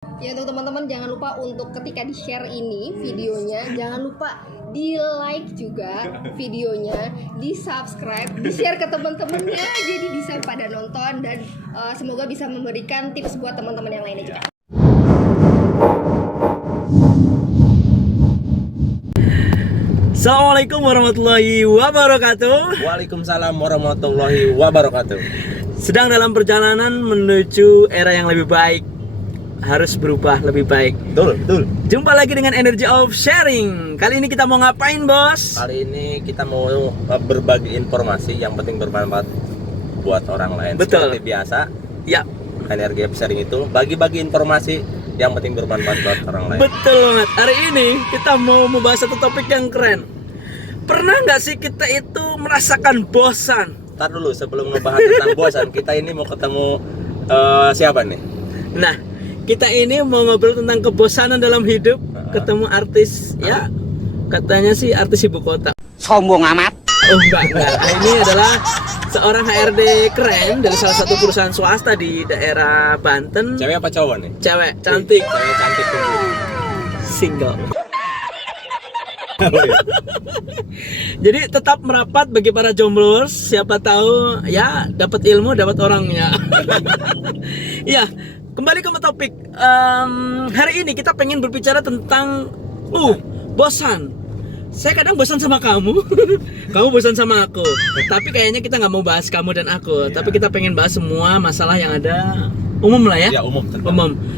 Ya untuk teman-teman jangan lupa untuk ketika di-share ini videonya, jangan lupa di-like juga videonya, di-subscribe, di-share ke teman-temannya jadi bisa pada nonton dan semoga bisa memberikan tips buat teman-teman yang lainnya juga. Assalamualaikum warahmatullahi wabarakatuh. Waalaikumsalam warahmatullahi wabarakatuh. Sedang dalam perjalanan menuju era yang lebih baik. Harus berubah lebih baik. Betul. Jumpa lagi dengan Energy of Sharing. Kali ini kita mau ngapain, Bos? Kali ini kita mau berbagi informasi yang penting bermanfaat buat orang lain. Betul. Seperti biasa, Ya, Energy of Sharing itu bagi-bagi informasi yang penting bermanfaat buat orang lain. betul banget. Hari ini kita mau membahas satu topik yang keren. Pernah nggak sih kita itu merasakan bosan? Ntar dulu sebelum ngebahas tentang bosan, kita ini mau ketemu siapa nih? Nah, kita ini mau ngobrol tentang kebosanan dalam hidup. Ketemu artis, ya katanya sih artis ibu kota. Sombong amat. Oh enggak. Nah, ini adalah seorang HRD keren dari salah satu perusahaan swasta di daerah Banten. Cewek apa cowok nih? Cewek cantik, Cewek cantik tunggu. single. Jadi tetap merapat bagi para jombloers. Siapa tahu ya dapat ilmu, dapat orangnya. Ya, kembali ke topik. Hari ini kita pengen berbicara tentang bosan. Saya kadang bosan sama kamu, kamu bosan sama aku. Tapi kayaknya kita nggak mau bahas kamu dan aku. Iya. Tapi kita pengen bahas semua masalah yang ada, umum lah ya. Ya umum.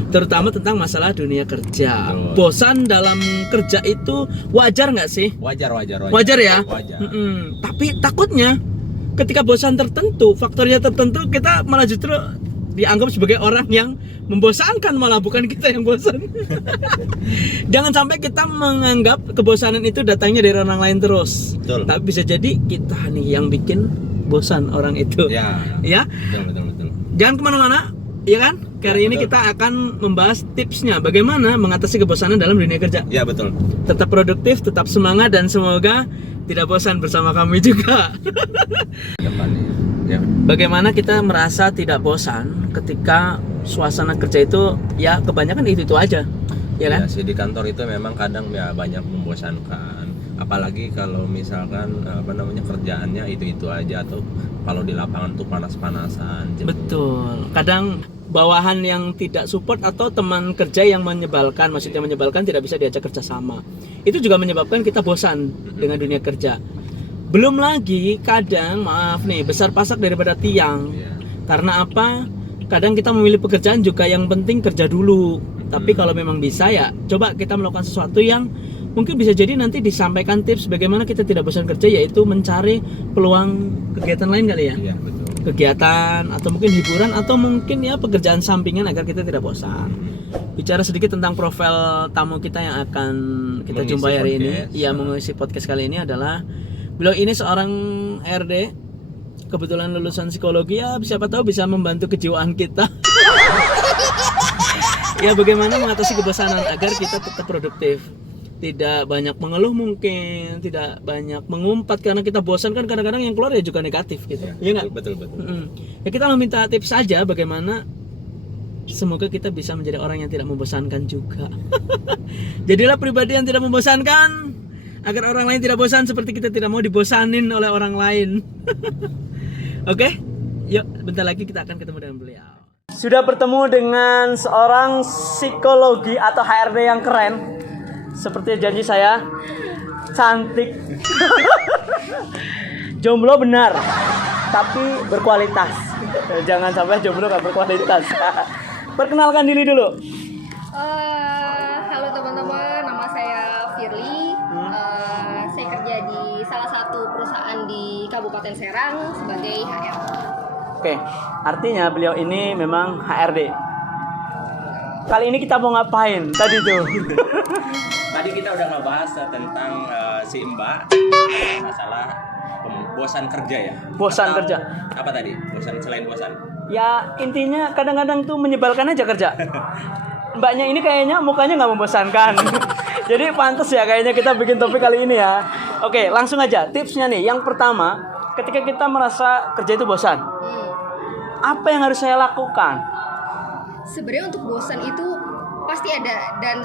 Terutama tentang masalah dunia kerja. Betul. Bosan dalam kerja itu wajar nggak sih? Wajar ya. Wajar. Tapi takutnya ketika bosan tertentu, faktornya tertentu, kita malah justru dianggap sebagai orang yang membosankan, malah bukan kita yang bosan. Jangan sampai kita menganggap kebosanan itu datangnya dari orang lain terus. Betul. Tapi bisa jadi kita nih yang bikin bosan orang itu. Ya. Ya? Betul. Jangan kemana-mana, ya kan? Kali ini betul. kita akan membahas tipsnya bagaimana mengatasi kebosanan dalam dunia kerja. Ya betul. Tetap produktif, tetap semangat, dan semoga tidak bosan bersama kami juga. Depannya. Ya. Bagaimana kita merasa tidak bosan ketika suasana kerja itu ya kebanyakan itu aja, ya kan? Ya, sih di kantor itu memang kadang ya banyak membosankan. Apalagi kalau misalkan kerjaannya itu aja, atau kalau di lapangan tuh panas-panasan. Betul. Kadang bawahan yang tidak support atau teman kerja yang menyebalkan, maksudnya menyebalkan tidak bisa diajak kerja sama. Itu juga menyebabkan kita bosan dengan dunia kerja. Belum lagi kadang, maaf nih, besar pasak daripada tiang. Ya. Karena apa? Kadang kita memilih pekerjaan juga yang penting kerja dulu. Tapi kalau memang bisa ya, coba kita melakukan sesuatu yang mungkin bisa jadi nanti disampaikan tips bagaimana kita tidak bosan kerja, yaitu mencari peluang kegiatan lain kali ya. Iya betul. Kegiatan atau mungkin hiburan atau mungkin ya pekerjaan sampingan agar kita tidak bosan. Bicara sedikit tentang profil tamu kita yang akan kita Mengisi jumpai hari ini. podcast. Iya, mengisi podcast kali ini adalah beliau ini seorang RD, kebetulan lulusan psikologi, ya siapa tahu bisa membantu kejiwaan kita. Ya, bagaimana mengatasi kebosanan agar kita tetap produktif. Tidak banyak mengeluh mungkin, tidak banyak mengumpat karena kita bosan kan kadang-kadang yang keluar ya juga negatif gitu. Iya nggak? Betul. Ya kita mau minta tips saja bagaimana semoga kita bisa menjadi orang yang tidak membosankan juga. Jadilah pribadi yang tidak membosankan agar orang lain tidak bosan seperti kita tidak mau dibosanin oleh orang lain. Oke? Yuk, bentar lagi kita akan ketemu dengan beliau. Sudah bertemu dengan seorang psikologi atau HRD yang keren. Seperti janji saya, cantik. Jomblo benar, tapi berkualitas. Jangan sampai jomblo gak berkualitas. Perkenalkan diri dulu. Halo teman-teman, nama saya Firly. Saya kerja di salah satu perusahaan di Kabupaten Serang sebagai HR. Oke, artinya beliau ini memang HRD. Kali ini kita mau ngapain tadi tuh? Tadi kita udah ngebahas tentang si Mbak masalah bosan kerja ya. Bosan Atau kerja. Apa tadi? Bosan selain bosan. Ya intinya kadang-kadang tuh menyebalkan aja kerja. Mbaknya ini kayaknya mukanya nggak membosankan. Jadi pantas ya kayaknya kita bikin topik kali ini ya. Oke, langsung aja tipsnya nih. Yang pertama, ketika kita merasa kerja itu bosan, apa yang harus saya lakukan? Sebenarnya untuk bosan itu pasti ada, dan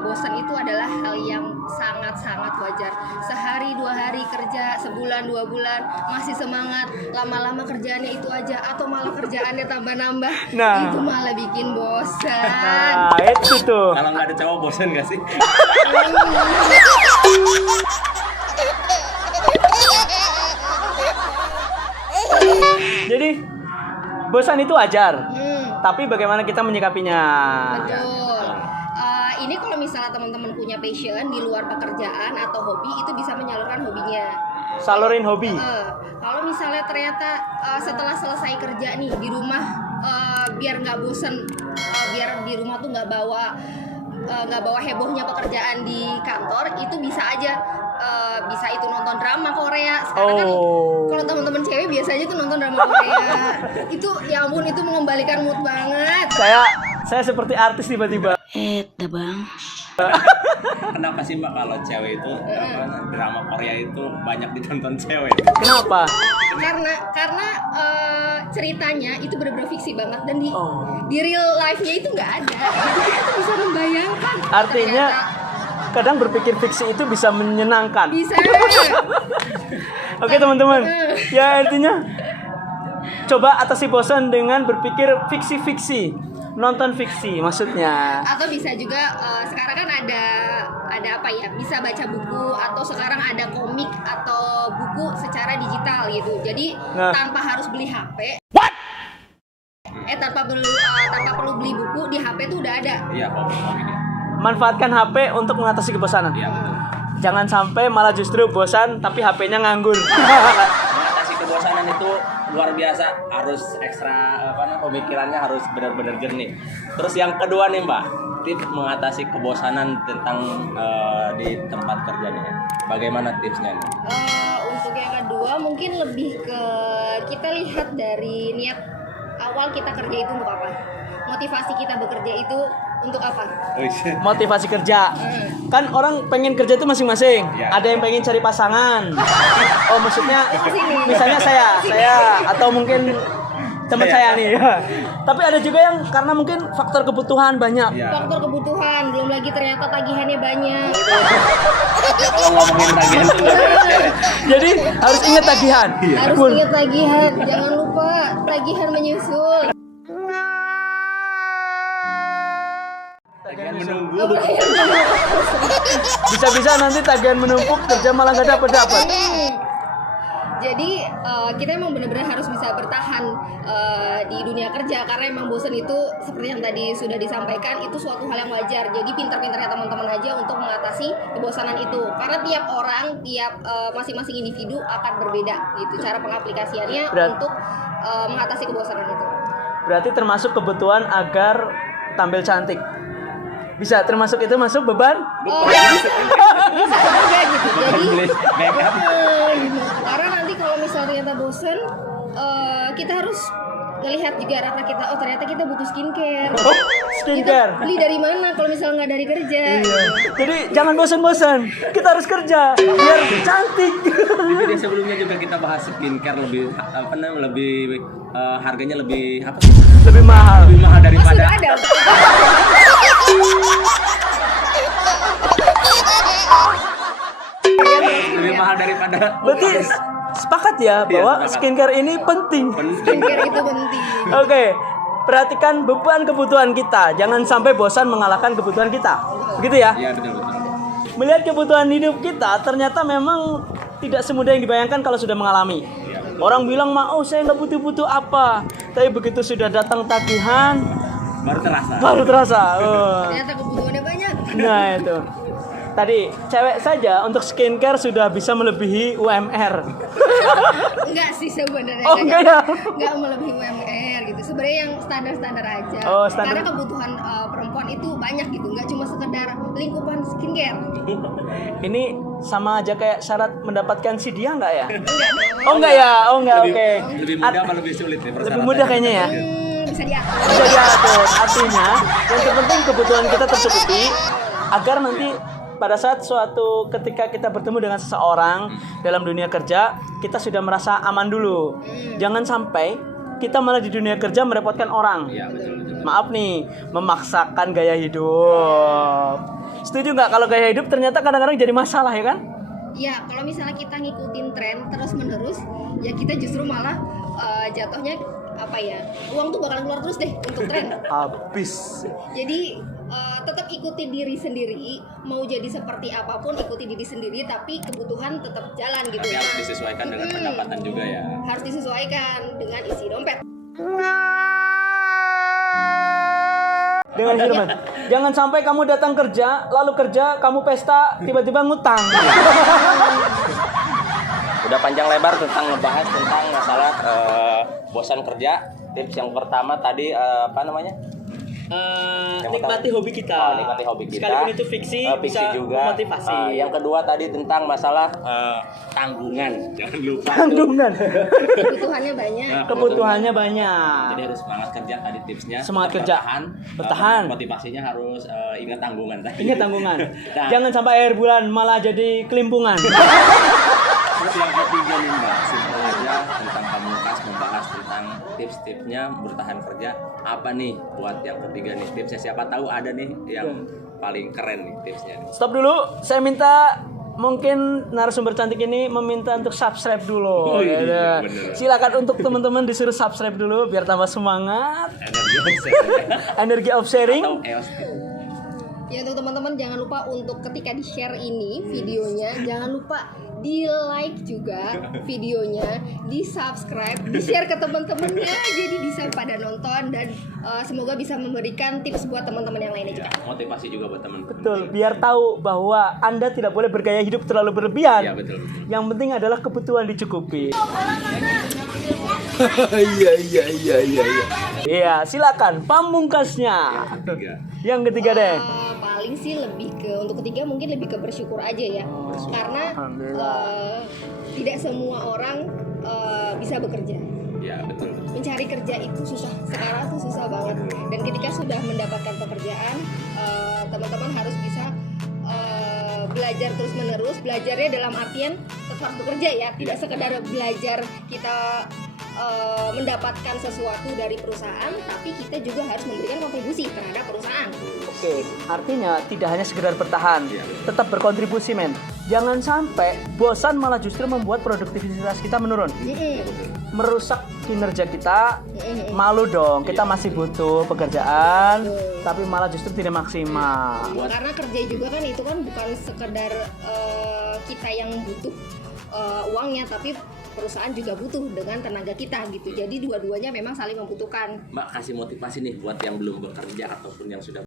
bosan itu adalah hal yang sangat-sangat wajar. Sehari 2 hari kerja, sebulan 2 bulan masih semangat, lama-lama kerjaannya itu aja atau malah kerjaannya tambah nambah, itu malah bikin bosan. Nah, itu tuh. Kalau nggak ada cowok bosan nggak sih? Jadi bosan itu wajar. Tapi bagaimana kita menyikapinya? Betul. Ini kalau misalnya teman-teman punya passion di luar pekerjaan atau hobi, itu bisa menyalurkan hobinya. Salurin hobi. Kalau misalnya ternyata setelah selesai kerja nih di rumah, biar nggak bosen, biar di rumah tuh nggak bawa hebohnya pekerjaan di kantor, itu bisa aja. Bisa itu nonton drama Korea. Sekarang kan kalau teman-teman cewek biasanya tuh nonton drama Korea. Itu ya ampun, itu mengembalikan mood banget. Saya seperti artis tiba-tiba. Bang. Kenapa sih Mbak kalau cewek itu drama Korea itu banyak ditonton cewek? Kenapa? Karena ceritanya itu benar-benar fiksi banget, dan di real life-nya itu nggak ada. Jadi kita bisa membayangkan. Artinya kadang berpikir fiksi itu bisa menyenangkan. Bisa. Oke teman-teman. Ya artinya coba atasi bosan dengan berpikir fiksi-fiksi. Nonton fiksi maksudnya. Atau bisa juga sekarang kan ada apa ya? Bisa baca buku, atau sekarang ada komik atau buku secara digital gitu. Jadi tanpa harus beli HP. Tanpa perlu beli buku, di HP tuh udah ada. Iya, komik. Manfaatkan HP untuk mengatasi kebosanan. Iya, betul. Jangan sampai malah justru bosan tapi HP-nya nganggur. Mengatasi kebosanan itu luar biasa, harus ekstra pemikirannya harus benar-benar jernih. Terus yang kedua nih Mbak, tips mengatasi kebosanan tentang di tempat kerja nih. Bagaimana tipsnya nih? Untuk yang kedua mungkin lebih ke kita lihat dari niat awal kita kerja itu untuk apa. Motivasi kita bekerja itu untuk apa? Motivasi kerja. Kan orang pengen kerja itu masing-masing. Ya. Ada yang pengen cari pasangan. Oh, maksudnya misalnya saya atau mungkin teman saya nih. Tapi ada juga yang karena mungkin faktor kebutuhan banyak. Ya. Faktor kebutuhan, belum lagi ternyata tagihannya banyak. Kalau ngomongin tagihan tuh nggak beres-beres. Jadi harus ingat tagihan. Harus ingat tagihan, jangan lupa tagihan menyusul. Tagihan menunggu. Bisa-bisa nanti tagihan menumpuk, kerja malah nggak dapat. Jadi kita emang benar-benar harus bisa bertahan di dunia kerja, karena emang bosan itu seperti yang tadi sudah disampaikan, itu suatu hal yang wajar. Jadi pintar-pintarnya teman-teman aja untuk mengatasi kebosanan itu, karena tiap orang, tiap masing-masing individu akan berbeda gitu cara pengaplikasiannya untuk mengatasi kebosanan itu. Berarti termasuk kebutuhan agar tampil cantik. Bisa termasuk itu masuk beban? Bisa juga gitu. Jadi Makeup. karena nanti kalau misalnya ternyata bosan, kita harus ngelihat juga rata kita. Oh, ternyata kita butuh skincare. Skincare. Kita beli dari mana kalau misalnya nggak dari kerja? Jadi jangan bosan-bosan. Kita harus kerja biar cantik. Di video sebelumnya juga kita bahas skincare lebih harganya lebih Lebih mahal. daripada Sudah ada. lebih mahal daripada. Berarti sepakat ya bahwa skincare ini penting. Skincare itu penting. Oke, perhatikan beban kebutuhan kita. Jangan sampai bosan mengalahkan kebutuhan kita. Begitu ya? Iya, betul. Melihat kebutuhan hidup kita, ternyata memang tidak semudah yang dibayangkan kalau sudah mengalami. Orang bilang, saya nggak butuh-butuh apa. Tapi begitu sudah datang tagihan, baru terasa. Ternyata kebutuhannya banyak. Nah itu. Tadi cewek saja untuk skincare sudah bisa melebihi UMR. Enggak sih sebenarnya. Oh, enggak ya? Enggak melebihi UMR gitu. Sebenarnya yang standar-standar aja. Oh, standar. Karena kebutuhan perempuan itu banyak gitu. Enggak cuma sekedar lingkupan skincare. Ini sama aja kayak syarat mendapatkan si dia enggak ya? Enggak dong. Oh enggak ya? Oh enggak, oke. Lebih mudah apa lebih sulit nih Lebih mudah kayaknya ya. Bisa diatur. Bisa diatur. Artinya yang terpenting kebutuhan kita tercukupi agar nanti pada saat suatu ketika kita bertemu dengan seseorang dalam dunia kerja, kita sudah merasa aman dulu. Jangan sampai kita malah di dunia kerja merepotkan orang. Iya, betul. Maaf nih, memaksakan gaya hidup. Setuju nggak kalau gaya hidup ternyata kadang-kadang jadi masalah ya kan? Ya, kalau misalnya kita ngikutin tren terus menerus, ya kita justru malah jatuhnya apa ya, uang tuh bakalan keluar terus deh untuk tren. Habis. Jadi tetap ikuti diri sendiri, mau jadi seperti apapun ikuti diri sendiri, tapi kebutuhan tetap jalan gitu. Tapi harus disesuaikan dengan pendapatan juga ya. Harus disesuaikan dengan isi dompet. Dengan instrumen. Jangan sampai kamu datang kerja, lalu kerja, kamu pesta, tiba-tiba ngutang. Udah panjang lebar tentang ngebahas tentang masalah bosan kerja. Tips yang pertama tadi apa namanya? Nikmati hobi kita. Nikmati hobi kita. Sekalipun itu fiksi, bisa juga memotivasi. Yang kedua tadi tentang masalah tanggungan. Jangan lupa. Tanggungan. Kebutuhannya banyak. Kebutuhannya banyak. Jadi harus semangat kerja tadi tipsnya. Semangat Tetap kerja. Bertahan. Bertahan. Motivasinya harus ingat tanggungan tadi. Ingat tanggungan. Nah. Jangan sampai akhir bulan malah jadi kelimpungan. Terus yang ketiga nih Mbak, simpel aja tentang Pamungkas membahas tentang tips-tipsnya bertahan kerja. Apa nih buat yang ketiga nih tipsnya? Siapa tahu ada nih yang paling keren nih tipsnya nih. Stop dulu, saya minta mungkin narasumber cantik ini meminta untuk subscribe dulu. Oh, iya, Ya. bener. Silakan untuk teman-teman disuruh subscribe dulu biar tambah semangat. Energi offset. Energi of sharing. Atau EOS. Ya untuk teman-teman jangan lupa untuk ketika di-share ini videonya, jangan lupa di-like juga videonya, di-subscribe, di-share ke teman-temannya jadi bisa pada nonton dan semoga bisa memberikan tips buat teman-teman yang lainnya juga. Ya, motivasi juga buat teman-teman. Betul, biar tahu bahwa Anda tidak boleh bergaya hidup terlalu berlebihan. Ya, betul. Yang penting adalah kebutuhan dicukupi. Iya, silakan Pamungkasnya. Tiga. Yang ketiga deh. Paling sih lebih ke untuk ketiga mungkin lebih ke bersyukur aja ya, karena tidak semua orang bisa bekerja. Ya, betul. Mencari kerja itu susah, sekarang tuh susah banget. Dan ketika sudah mendapatkan pekerjaan, teman-teman harus bisa belajar terus menerus. Belajarnya dalam artian tetap bekerja ya, tidak sekedar belajar kita mendapatkan sesuatu dari perusahaan, tapi kita juga harus memberikan kontribusi terhadap perusahaan. Oke, artinya tidak hanya sekedar bertahan, Iya. tetap berkontribusi men. Jangan sampai bosan malah justru membuat produktivitas kita menurun, merusak kinerja kita. Malu dong, kita masih butuh pekerjaan, tapi malah justru tidak maksimal. Karena kerja juga kan itu kan bukan sekedar kita yang butuh uangnya, tapi perusahaan juga butuh dengan tenaga kita gitu. Jadi dua-duanya memang saling membutuhkan. Mbak kasih motivasi nih buat yang belum bekerja ataupun yang sudah.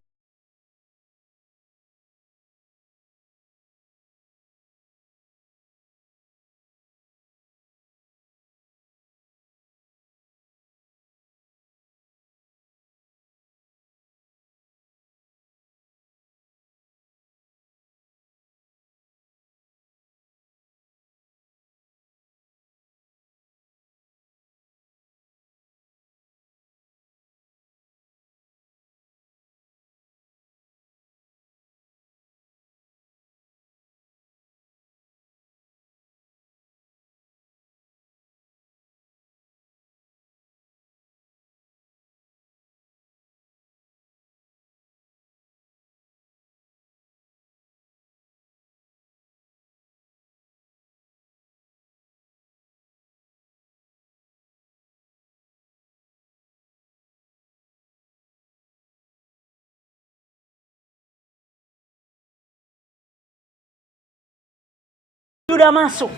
Sudah masuk,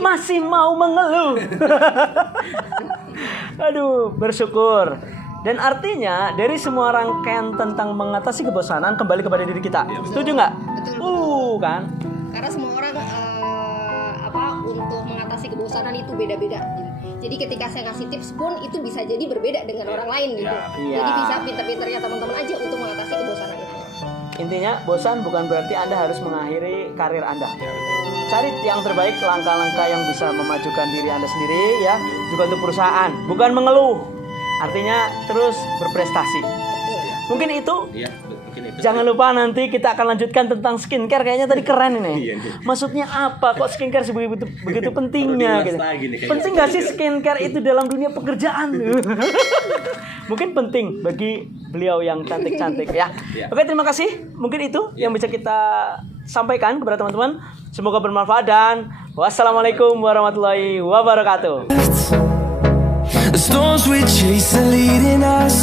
masih mau mengeluh. Aduh, bersyukur. Dan artinya dari semua rangkaian tentang mengatasi kebosanan kembali kepada diri kita. Setuju nggak? Betul. Kan? Karena semua orang untuk mengatasi kebosanan itu beda-beda. Jadi ketika saya ngasih tips pun itu bisa jadi berbeda dengan orang lain gitu. Iya. Jadi bisa pintar-pintarnya teman-teman aja untuk mengatasi kebosanan itu. Intinya bosan bukan berarti Anda harus mengakhiri karir Anda. Cari yang terbaik, langkah-langkah yang bisa memajukan diri Anda sendiri ya, juga untuk perusahaan, bukan mengeluh. Artinya terus berprestasi. Mungkin itu. Iya, mungkin itu. Jangan lupa nanti kita akan lanjutkan tentang skincare. Kayaknya tadi keren ini. Iya nih. Maksudnya apa? Kok skincare begitu pentingnya Perlu gitu. dibahas lagi nih kayaknya. Penting gak sih skincare itu dalam dunia pekerjaan? Mungkin penting bagi beliau yang cantik-cantik ya. Iya. Oke, terima kasih. Mungkin itu yang bisa kita sampaikan kepada teman-teman. Semoga bermanfaat dan wassalamualaikum warahmatullahi wabarakatuh. The storms we chase are leading us.